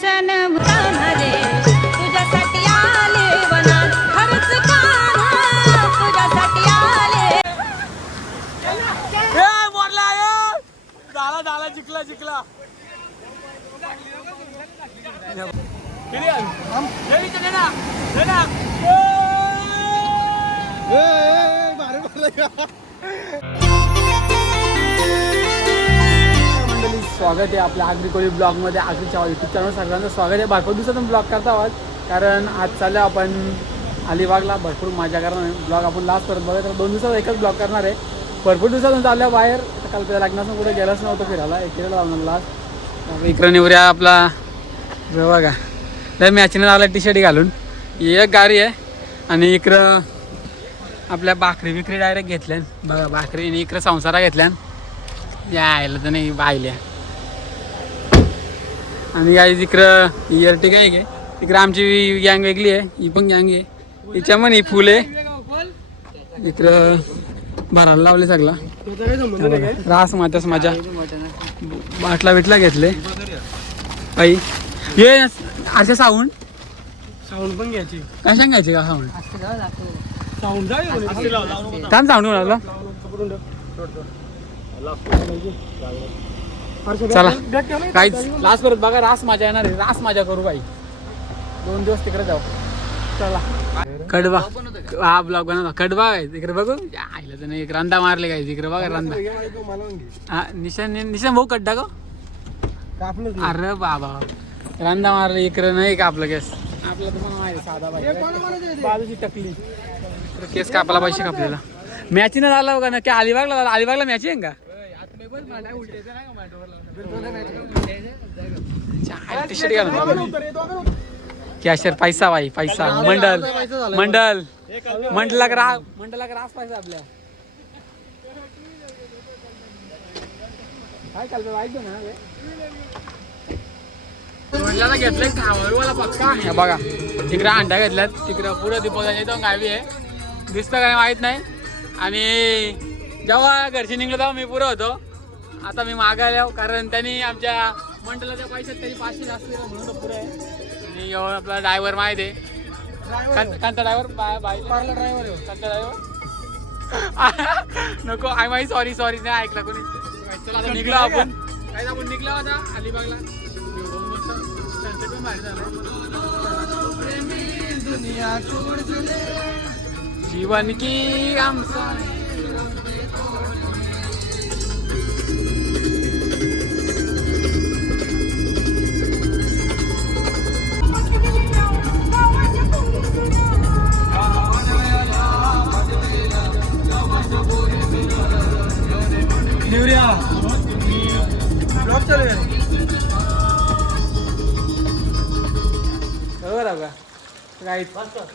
कंचन रे तुझ्यासाठी आले वनात खरंच कान्हा तुझ्यासाठी आले मोरला झाला जिंकला स्वागत आहे आपल्या आगरी कोळी ब्लॉगमध्ये. आगरीच्या यूट्यूब चॅनल सगळ्यांचं स्वागत आहे. भरपूर दिवसातून ब्लॉग करता आहोत कारण आज चाललं आपण अलिबागला भरपूर मजा करणार आहे. ब्लॉग आपण लास्ट परत बघा तर 2 दिवसात एकच ब्लॉग करणार आहे. भरपूर दिवसातून चालल्या बाहेर. काल त्या लग्नाचं कुठे गेलंच नव्हतं फिरायला. एकीला लावणार लास्ट इकडं निवऱ्या आपला बघा लय मॅचीनं आला टी शर्ट घालून. एक गाडी आहे आणि इकडं आपल्या भाकरी डायरेक्ट घेतल्यान बघा. भाकरी इकडं संसारा घेतल्यान यायला तर नाही बायल्या. आणि काही इकडं इयरटी काय घे तिकडं आमची गँग वेगळी आहे. ही पण गँग आहे. हिच्या पण ही फुल आहे. इकडं भरायला लावले सगळा रास मातास माझ्या बाटला बिटला घेतले बाई. ये अशा साऊंड पण घ्यायची कशाने घ्यायची का साऊंड छान साऊंड म्हणाला. चला काहीच लास्ट परत बघा रास माझ्या येणार आहे. रास माझ्या करू बाई 2 दिवस तिकडे जाऊ. चला कडवा हा ब्लॉग बनवता कडवा आहे तिकडे बघू आईला तर नाही. एक रंदा मारले काय तिकडे बघा रंदा. हा निशान भाऊ कडा गो. अरे बाबा रंदा मारले इकडे नाही का आपलं केस आपलं तर पण आहे साधा बाई बाजूची टकली केस कापायला पैसे कापलेला. मॅची न झाला बघा ना की अलिबागला मॅची आहे का टी शर्ट घालून कॅशर पैसा बाई पैसा मंडला रास पैसा आपल्या काय चालतं ऐकतो ना मंडला घेतलंय खावाला पक्का. हे बघा तिकडे अंडा घेतल्यात तिकडं पुढं दीपकाच्या इथं गावी आहे दिसतं काय माहित नाही. आणि जेव्हा घरची निघलो तेव्हा मी पुरं होतो. आता मी मागायला कारण त्यांनी आमच्या मंडळाच्या पैशात तरी 500 जास्त म्हणून तो पुरं आहे. आणि आपला ड्रायव्हर माहिती आहे कांता ड्रायव्हर ड्रायव्हर नको आय माही सॉरी नाही ऐकला कोणी. चला आता निघलो आपण निघलो आता अलिबागला. जीवन की आमचा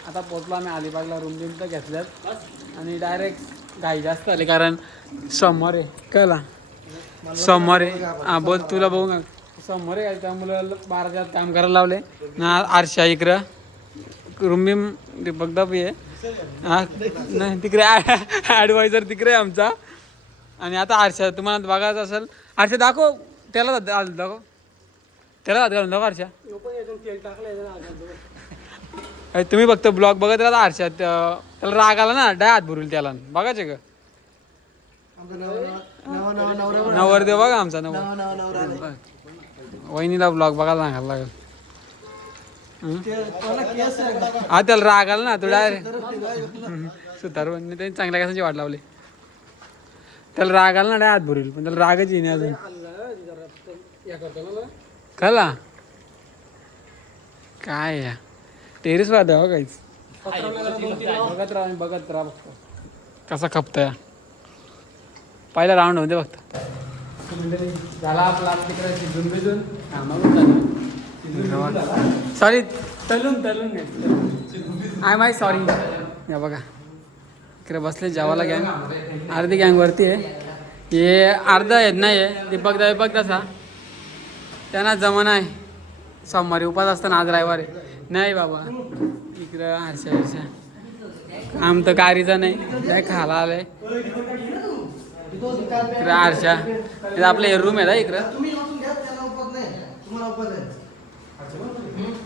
आता पोचलो आम्ही अलिबागला. रूम बिम तर घेतल्यात आणि डायरेक्ट घाई जास्त आली कारण सोमवार आहे कळला. सोमवार आहे हा बोल तुला बघू का सोमवार आहे त्यामुळं 12 काम करायला लावले ना. आरशा इकडं रूम बिम बघदाबी आहे हा नाही तिकडे ॲडवायझर तिकडे आमचा. आणि आता आरशा तुम्हाला बघायचं असेल आरशा दाखव त्याला दाखव त्याला हात घालून दाखव आरशा. तुम्ही फक्त ब्लॉग बघत राहा आरशात. त्याला राग आला ना डाय हात भरून त्याला बघायचे का नवरदेव बघा आमचा नवर वहिनीला ब्लॉग बघायला सांगायला लागेल. हा त्याला राग आला ना तो डायरेक्ट सुतार त्यांनी चांगल्या कशाची वाट लावली. त्याला राग आला ना डाय हात भरून पण त्याला रागच येणे अजून कळला काय या टेरिस वाद हो काहीच बघत राहा बघतो कसा खपतोय. पहिला राऊंड होते फक्त झाला आपला तिकडे शिजून बिजून सॉरी तलून आय माय सॉरी. या बघा इकडे बसले जेवायला गँग अर्धी गँग वरती आहे. हे अर्धा आहेत नाही आहे दीपक तसा त्यांना जमन आहे. सोमवारी उपास असताना आज रविवार आहे नाही बाबा. इकडं हर्षा आम तर गाडीचा नाही काय खायला आलंय. इकडं हर्षा आपलं हे रूम आहे ना इकडं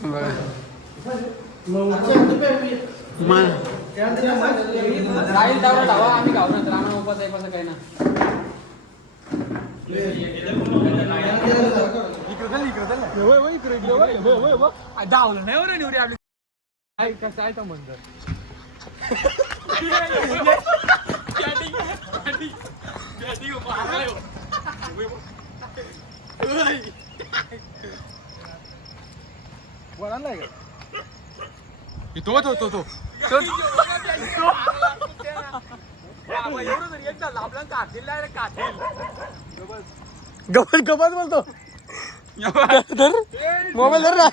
बघा राहील तेवढा ढावा आम्ही गावणार तर आम्हाला उपास आहे कसं काही ना धावलं नाही बरं निवडी आपली कसं आहे संबंध तो गबत बोलतो मोबाईल धर ना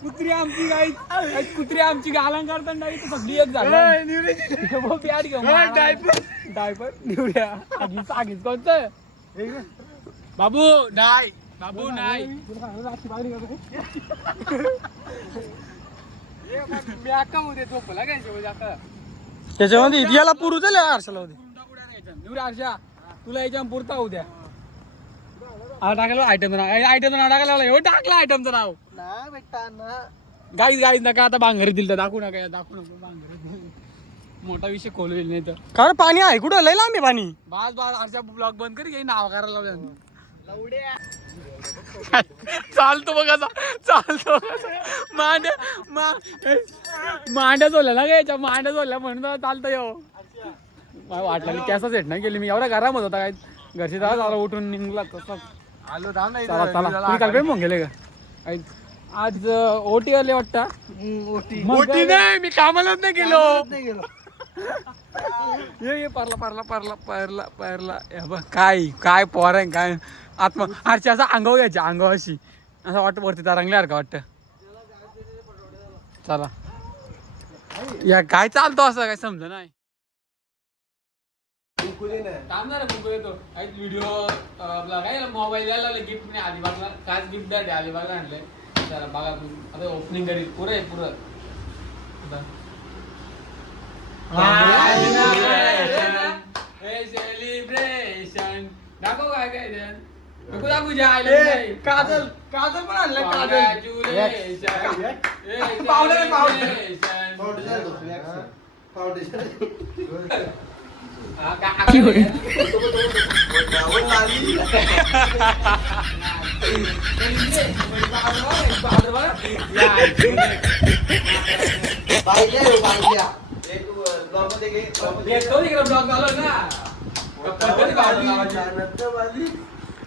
कुत्री आमची गाई कुत्री आमची गालां करता नाही तर सगळी एक डायपर निवड्या आगीच कोणतं बाबू नाही बाबू नाही मी अक्का उद्या झोपला घ्यायचं आता त्याच्यामध्ये याला पुरू झाले आरशाला निवड्या आरशा तुला याच्या पुरता उद्या टाकलं आयटम टाकायला एवढं टाकलं आयटमचं नाव नाही बेटा ना गाईच नका आता बांगरी दिल तर दाखवू नका बांगरी मोठा विषय खोलवेल नाही तर कारण पाणी आहे कुठं लय लांब आहे पाणी बास आरशा ब्लॉक बंद कर काही नाव करायला लावल्या चालतो बघा चालतो मांड्या जोडल्या ना याच्या मांड्या जोडल्या म्हणून चालतं येऊ मला वाटलं कॅसच येत नाही गेली मी एवढा गरम होता काय घरची झाला उठून निघला तसं आलो चला काल मग गेले का आज ओटी आले वाटतं ओटी नाही मी कामालाच नाही गेलो ये परला काय पोर आहे काय आत्मा आरची असं अंगावर घ्यायची अंगावर अशी असं वाटतं वरती तरंगल्यावर का वाटतं चला या काय चालतो असं काय समज नाही येतो व्हिडिओ आपला काय मोबाईल गिफ्ट अलिबागला काय गिफ्ट द्या अलिबागला आणले जरा बघा आता ओपनिंग करीत पुरं आहे पुरं सेलिब्रेशन दाखव काय काय नको दाखवू काजल काजल पण आणलं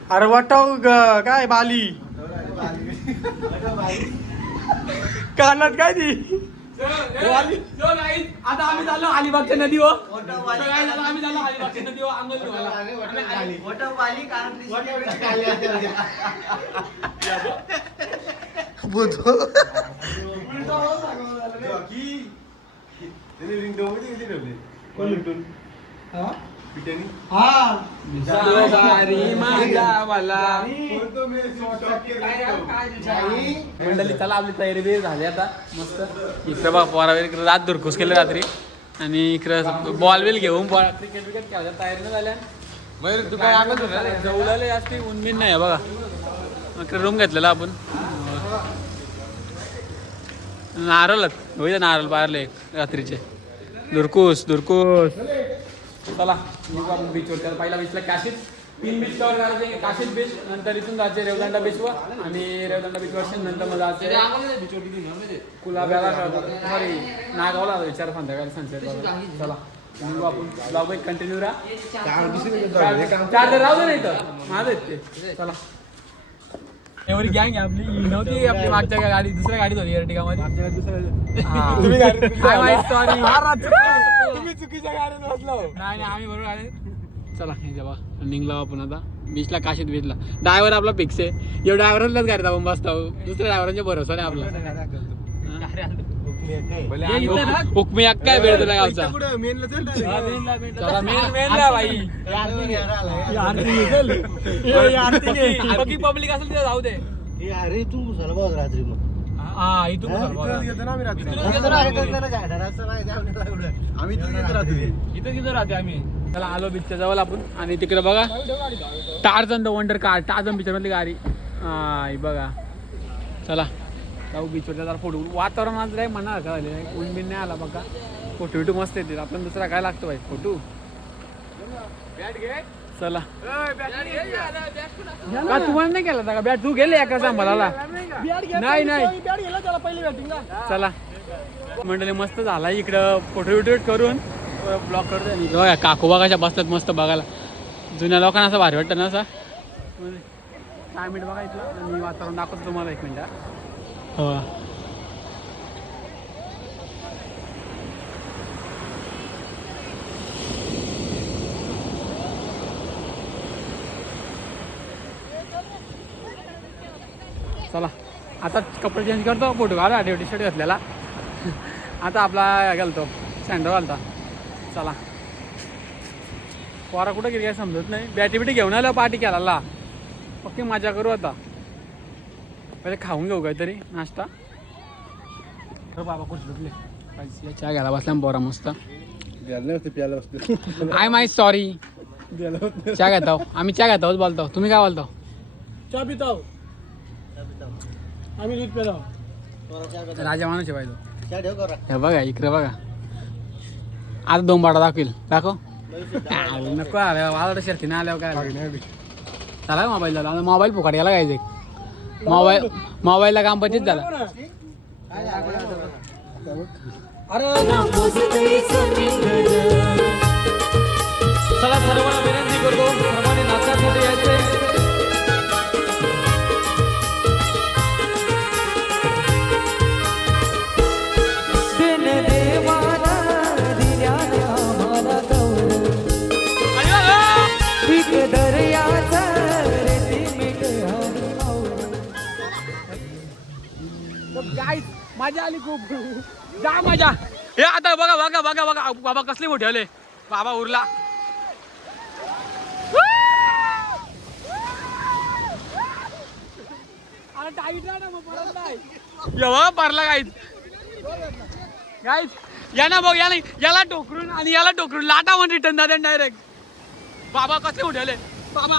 अरे वाटाव काय बाली कानात काय ती आता आम्ही झालो अलिबागच्या नदीवर आम्ही झालो अलिबागच्या नदीवर मंडळी चला आपली तयारी बी झाली आता मस्त इकडे बा पोरा इकडे रात दुरखूस केले रात्री आणि इकडं बॉल बिल घेऊन क्रिकेट विकेट खेळायच्या तयारी झाल्या तू काय आगत होता जवळले जास्त उनबिन नाही बघा इकडे रूम घेतलेला आपण नारळ होईल नारळ पारले एक रात्रीचे दुरकूस चला आपण बीचवर पहिला बीचला काशीत 3 बीच कवर करायचे काशीत बीच नंतर इथून जायचे रेवदंडा बीचवर आणि रेवदंडा बीचवर नंतर मग जायचे कुलाब्याला सॉरी नागावला विचार संध्याकाळी सनसेट चला आपण ब्लॉग एक कंटिन्यू राहा चार्जर राहू दे नाही तर माझं ते चला एवढी गँग आपली नव्हती आपली मागच्या गाडी दुसऱ्या गाडीत होती एर्टिगामध्ये काय माहिती सॉरी तुम्ही चुकीच्या गाडीत बसलो नाही आम्ही बरोबर आले चला हे जेव्हा निघलो आपण आता बीचला काशीत बीचला ड्रायव्हर आपला फिक्स आहे एवढ्या ड्रायव्हरलाच गाडीत आपण बसतो दुसऱ्या ड्रायव्हरांच्या भरोसा नाही आपला हुकमी काय वेळ तुला गावचा पब्लिक असेल तिथे जाऊ दे अरे तू रात्री मग हा इथून घेतो ना आम्ही रात्री. इथूनच घेतो ना आम्ही इथून घेतो रात्री. इथं राहते आम्ही. त्याला आलो बीचच्या जवळ आपण आणि तिकडे बघा Tarzan the wonder car, Tarzan picture मधली गाडी. हा ही बघा. चला जाऊ बीचवर जरा फोटो. वातावरण आज नाही म्हणा का झाले, ऊन बिन नाही आला बघा. फोटो बिटो मस्त येतील. आपण दुसरा काय लागतो भाई फोटो. चला का तुम्हाला नाही केला का बॅट? तू गेले एका सांभाळाला? नाही नाही चला मंडळी मस्त झाला इकडं फोटो बिटो करून ब्लॉग करतो. बघा काकू बघायच्या बसतात मस्त बघायला. जुन्या लोकांना असं भारी वाटतं ना असं. काय मिनिट बघा इथलं मी वातावरण दाखवतो तुम्हाला एक मिनिट. हो चला आता कपडे चेंज करतो. फोटो काढा. टी शर्ट घातलेला आता आपला घालतो सँडल घालता. चला पोरा कुठं गेली काय समजत नाही. बॅटी बिटी घेऊन आलं पार्टी केला पक्की मजा करू. आता पहिले खाऊन घेऊ काहीतरी नाश्ता. बाबा कुठे लुटले चहा घ्यायला बसल्या पोरा मस्त. आय माय सॉरी चहा घेतो आम्ही. चहा घेतो बोलतो. तुम्ही काय बोलतो? चहा पिताव आम्ही दूध पिलो. राजा माणूस आहे पाहिजे. हे बघा इकडे बघा. आता 2 बाटा दाखवेल. दाखव नको आल्या वाजवत शर्ती नाही आल्यावर काय चला मोबाईल झाला. मोबाईल फुकाट गेला काय मोबाईलला काम पचित झाला. चला सर्वांना विनंती करतो सर्वांनी नाचासाठी यायचे. मजा आली खूप. जा मजा. हे आता बघा बघा बघा बघा बाबा कसले मोठे आले. बाबा उरला. पारला गाईच गाईच याना बघ याला टोकरून आणि याला टोकरून लाटा म्हणून रिटर्न दादा डायरेक्ट. बाबा कसले मोठे आले. बाबा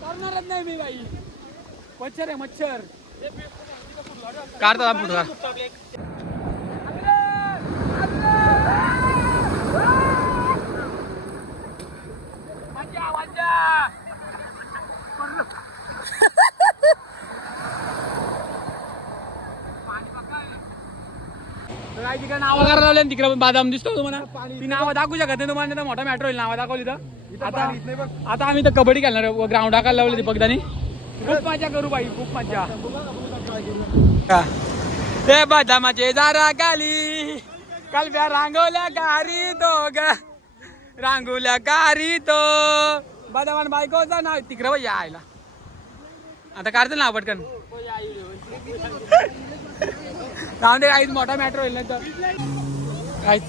करणारच नाही मी बाई. मच्छर आहे मच्छर. काढता फुटवा. काय तिकडे नाव करायला लावले तिकडे बादाम दिसतो तुम्हाला. ती नावं दाखवू शकत नाही तुम्हाला. मोठा मॅट्रो होईल नावं दाखवली तर. आता आम्ही तर कबड्डी खेळणार ग्राउंड टाकायला लावले दीपकदानी. खूप मजा करू बाई खूप मजा. ते बदामाचे जरा गाली कालव्या रांगोल्या गारी तो ग रांगोल्या गारी तो बदामान बायकोचा नाव तिकडे बाई यायला. आता काढतो ना पटकन. जाऊन दे काही मोठा मॅटर होईल नाही तर.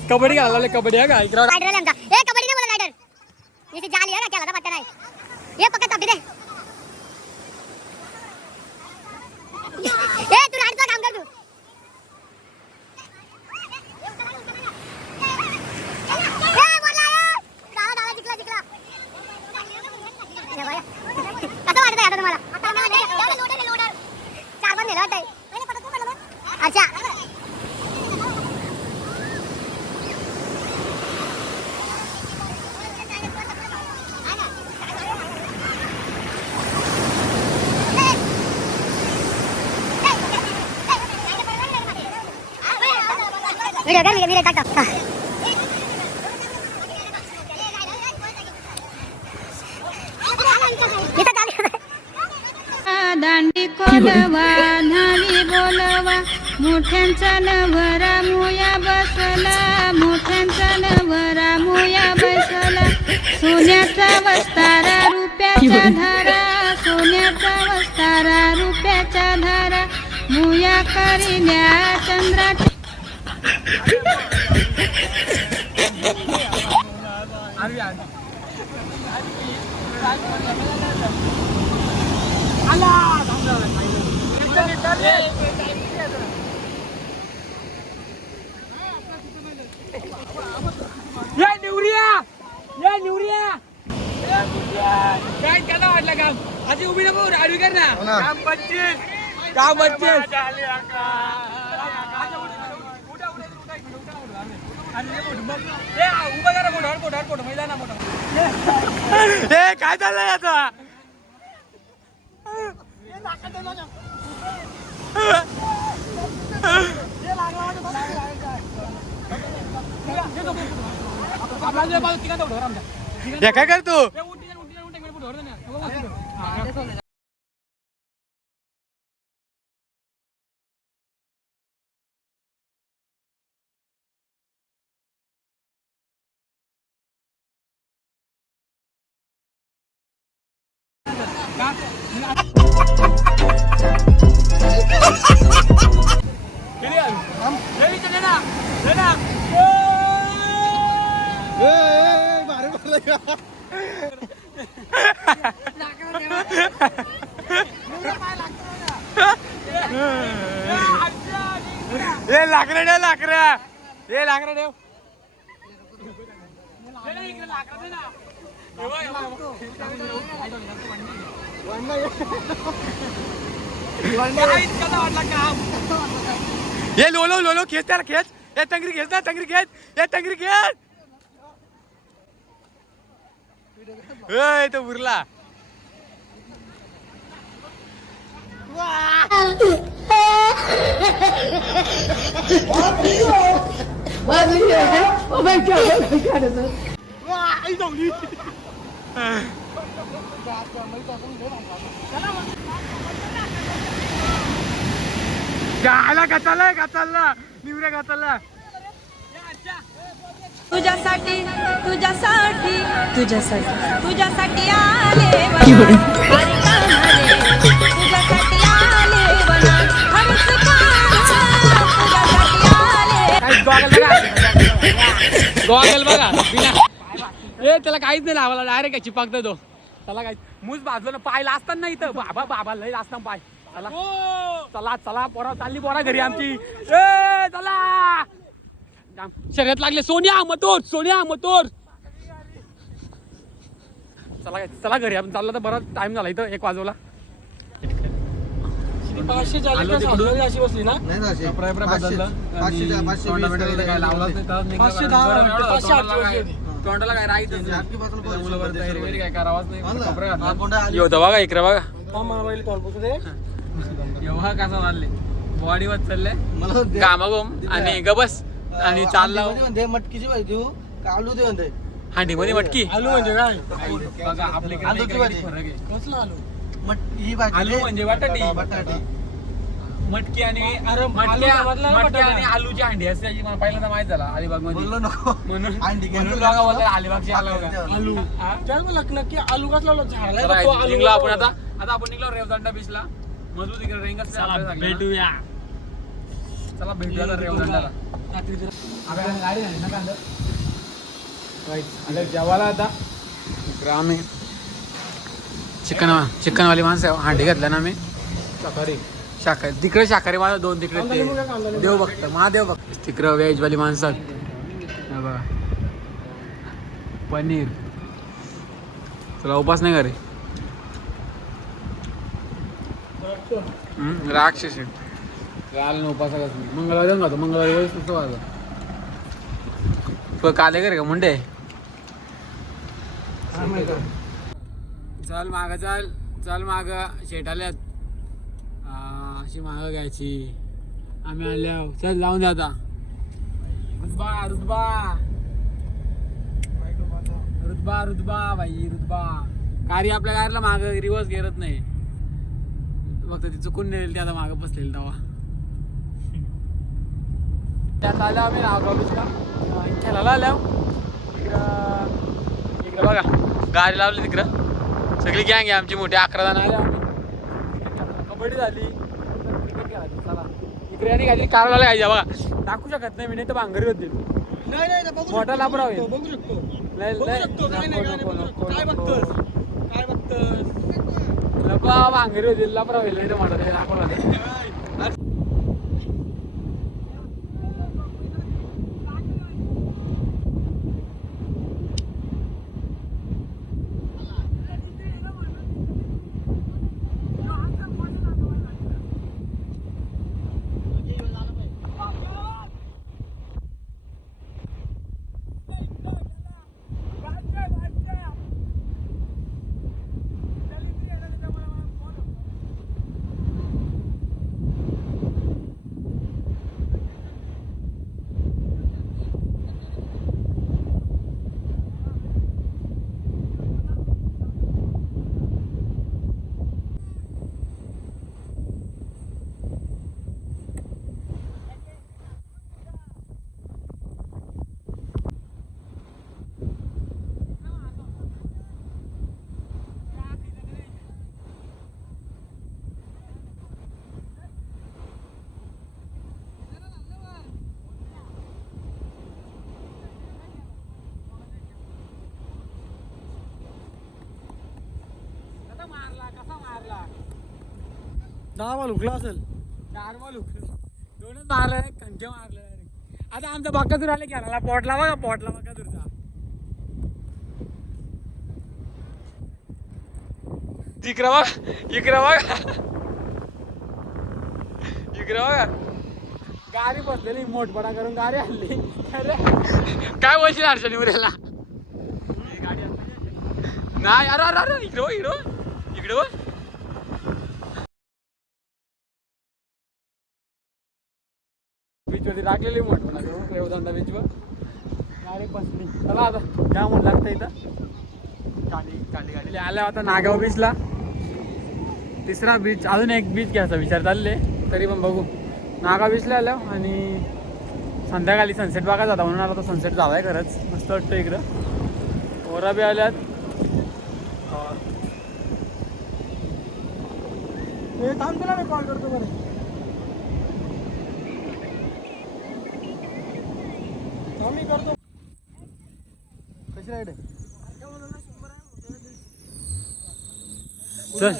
कबड्डी घालायला लावले. कबड्डी आहे का इकडे. कबड्डी नाही बोला लायडर इथे जाली आहे ना त्याला पत्ता नाही. ये पकड तापी दे. ए तू राडचा काम कर तू. ए बोला ए दादा दादा जिंकला जिंकला. कसं वाटतंय आता तुम्हाला? आता मला लोडर 4 पण नेला होता. पहिले पटक तू करला मग. अच्छा वीडियो कर मी टाकतो. दांडी खोलवा न्हावी बोलवा मोठ्यांचा नवरा मुया बसला. मोठ्यांचा नवरा मुया बसला. सोन्याचा वस्तारा रुपयाच्या धारा. सोन्याचा वस्तारा रुपयाच्या धारा. मुया करिल्या चंद्राच्या. या निवरिया काय त्याला वाटलं काम आधी उभी नको आडवी कर ना काम 25 उभा करा मोठा मैदान काय चाललंय आता काय करतो लाकरा देव ये लोलो खेच त्याला खेच हे तंगरी खेच ना तंगरी खेच तो बुरला का चालला निवऱ्या का चालला तुझ्यासाठी आले तुझ्यासाठी आले गॉगल बघा ए त्याला काहीच नाही लावायला डायरेक्ट चिपकतो तो त्याला काही मूस भाजलो ना पाय लाजतात ना इथं बाबा लय लाजता पाय चला पोरा चालली पोरा घरी आमची ए चला शर्यत लागले सोनिया मतोर चला घरी आपण चाललो तर बराच टाइम झाला इथं 1 वाजवला 500 अशी बसली ना तोंडाला काय राहायचं काय करावाच नाही बघा इकडे बघा एवढा कसा चालले बॉडी वर चालले कामागोम आणि गबस आणि चालला मटकीची भाजी आलू दे म्हणते हांडी मध्ये मटकी आलू म्हणजे काय बघा आपल्याकडे फरक आहे कसला आलू ही भाजी आलू म्हणजे बटाटी मटकी आणि मटकी आणि आलूची हांडी असते याची मला पहिल्यांदा माहित झाला अलिबाग मध्ये बोललो नको म्हणून म्हणून बघा बोलतात अलिबागची आलू त्याला मला नक्की आलू कसला झाला निघलो आपण आता आपण निघलो रेवदंडा बीचला मजबूत इकडे रेंगस भेटूया चला भेटूया रेवदंडाला गाडी नाही ना कांदा जेवायला आता इकडं आम्ही चिकनवाली माणसं हांडी घातल्या ना आम्ही शाकाहारी तिकडे शाकाहारी माझा 2 तिकडे ते देवभक्त महादेव भक्त तिकडं व्हेजवाली माणसं बघा पनीर तुला उपास नाही करे राक्षस काल उपासालाच नाही मंगळवारी जाऊन जातो मंगळवारी वेळेस सुचतो माझं तू काले करे का मुंडे चल माग शेट आल्यात अशी मागं घ्यायची आम्ही आल्या चल लावून द्या आता रुतबा भाई रुतबा कारी आपल्या गाडीला माग रिवर्स घेत नाही फक्त ती चुकून नेली ती आता मागं बसलेली तेव्हा त्यात आल्या आम्ही नावगावला खेळायला आल्या इकडं बघा गाडी लावली तिकडं सगळी गँग आहे आमची मोठी 11 जण आल्या कबड्डी झाली क्रिकेट खेळायची चला इकडे आणि काहीतरी कारला घ्यायची बघा दाखवू शकत नाही मी नाही तर भांगरी होतील मोठा लापराव बघू शकतो काय बघतोस नको भांगरी होती लपरा होईल म्हणत दाखवला. दहा बॉल हुकला असेल. 4 बॉल दोनच मारले खंचे मारले. आता आमचा बक्कासूर आले खेळायला पोटला बघा बक्कासूरचा. इकडं बघा गाडी बसलेली मोठपणा करून गाडी आणली. अरे काय बोलशील हर्षणी उरेला नाही. अरे इकडे बघ बीचवरती टाकलेली मोठपणा करून रेवदंडा बीचवर गाडी बसली. चला आता काय म्हणून लागतं इथं गाडी आल्या आता नागाव बीचला. तिसरा बीच अजून एक बीच घ्यायचा विचार चालले तरी पण बघू. नागाव बीचला आल्या आणि संध्याकाळी सनसेट बघायचा होता म्हणून आता सनसेट झाला आहे खरंच मस्त वाटतं इकडं. ओरा बी आल्यात. थांब तुला मी कॉल करतो बरं. मी करतो. कशी राईड आहे चल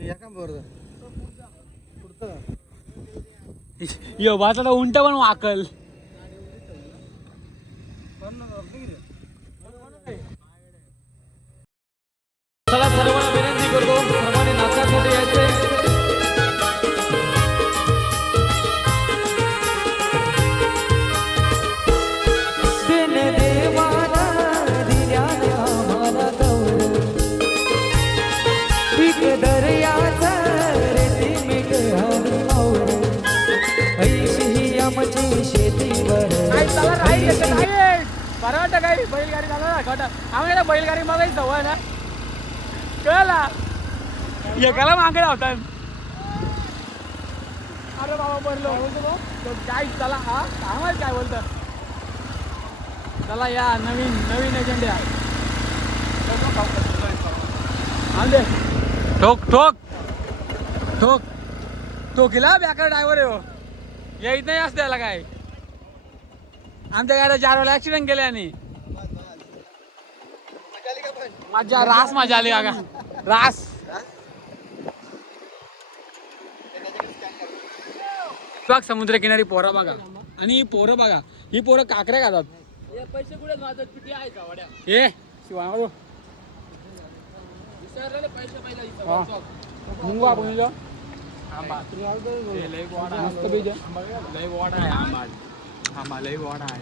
एका बरोबर पुढचं यो वाचा उंट पण वाकल. चला सर्वांना विनंती करतो सर्वांनी नाचासाठी यायचे. बरं काही बैलगाडी झाला आम्हाला बैलगाडी बघायची सवय ना कळला एकाला मागे लावतात. अरे बाबा बरलो काय चला हा आम्हाला काय बोलत. चला या नवीन एजंट या. ठोक केला बॅकर ड्रायव्हर आहे हो येत नाही असं त्याला काय. आमच्या गाड्या 4 वेळा ऍक्सिडेंट केले आणि मजा आली का रास. बघ समुद्र किनारी पोरं बघा आणि पोरं बघा ही पोरं काकऱ्या खातात. पैसे कुठे ए शिवाय मुंगू आपण मस्त बीज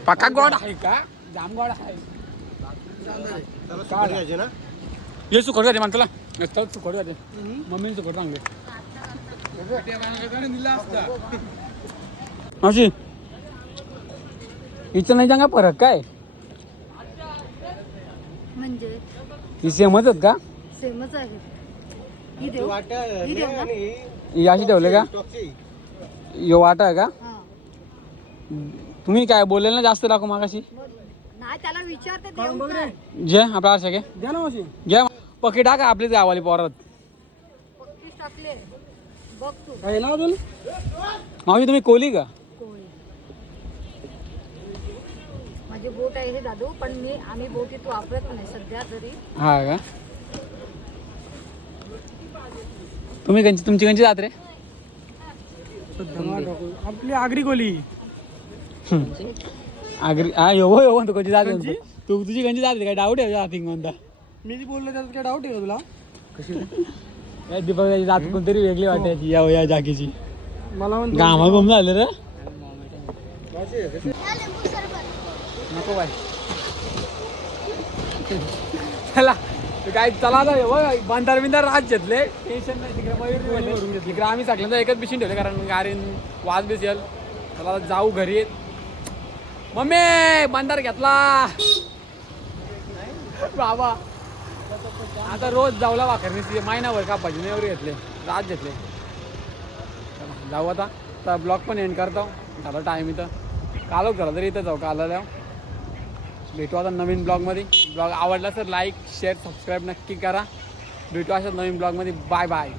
पक्का गोड आहे का जाम गोड आहे. ये सुखड जाते म्हणतो सुखड जाते मम्मीने सुखड चांगले. मावशी हिचं नाही सांगा फरक काय म्हणजे ही सेमच आहेत का. सेमच आहे. ही अशी ठेवले का यो वाटा आहे का. तुम्ही काय बोलेल ना जास्त दाखव मागाशी नाही त्याला विचारते जे आपला घे द्या ना मावशी. घ्या पकी टाका आपली गावाली पोरात. टाकले बघ तू काय नाव अजून मावशी तुम्ही कोली का. माझी बोट आहे हे दादू, पण आम्ही बोट इथं वापरत नाही सध्या तरी. हा का? तुमची कंची जात रे? आपली आगरी कोली आगरी हा यो तू कधी जात तुझी कंची जाते काय? डाऊट आहे थिंग म्हणता. मी जी बोललो त्यात काय डाऊट आहे का तुला? काय दीपक त्याची जात कोणतरी वेगळी वाटायची या जागेची. मला म्हणतो गामा गुम झालं रे. नको बाय. चला काय चला आता बांधार बिंदार राज घेतले. टेन्शन नाही. तिकडे मयूर तिकडे आम्ही सगळ्यांना एकच बिशीन ठेवले कारण गाडीन वाज बीस येईल. चला जाऊ घरी. मम्मी बांधार घेतला बाबा. आता रोज जाऊला वाकरणी महिनाभर का भजने वगैरे घेतले राज घेतले. चला जाऊ आता ब्लॉग पण एंड करतो. झाला टाईम इथं कालच झाला तरी इथं जाऊ काल भेटू आता नवीन ब्लॉगमध्ये. ब्लॉग आवडला तर लाईक शेअर सबस्क्राईब नक्की करा. भेटू अशा नवीन ब्लॉगमध्ये. Bye bye.